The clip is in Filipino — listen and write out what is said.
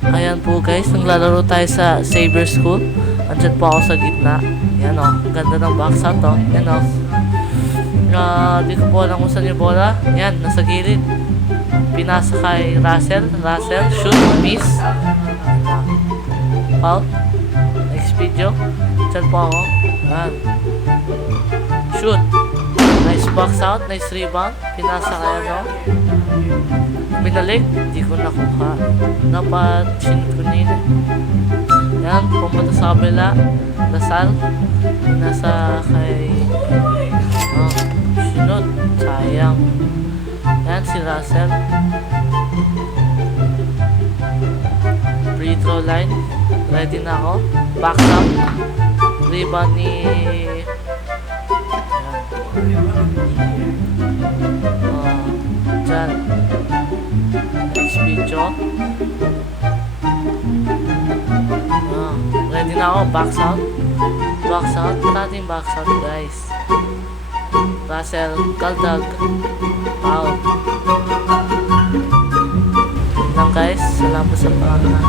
Ayan po guys, naglalaro tayo sa Saber School. Andyan po ako sa gitna. Yan o, ganda ng box out o. Yan o. Di ko po alam kung saan yung bola. Yan, nasa gilid. Pinasa kay Russell. Russell, shoot, miss. Foul. Next video. Andyan po ako. Yan. Shoot. Nice box out, nice rebound. Pinasa kay ano. Binalik, di ko nakuha. Dapat sinut ko nila. Yan, pumunta sa kabila. Lasal. Nasa kay sinut. Sayang. Yan, si Russell. Free throw line. Ready na ako. Back up. Rebound ni dyan. Next video. Ready na ako. Box out. Box out. Ating box out guys. Russell. Kaldag. Out. Lang guys. Salamat sa pangalaman.